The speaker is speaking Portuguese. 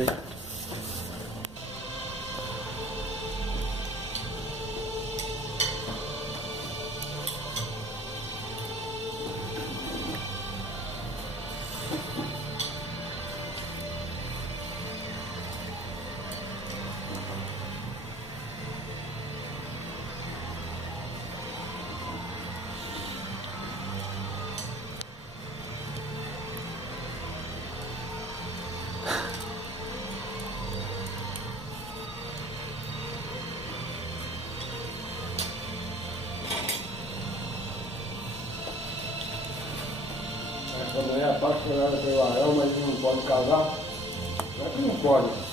aí. Quando é apaixonado pelo Arão, mas não pode casar, não é que não pode.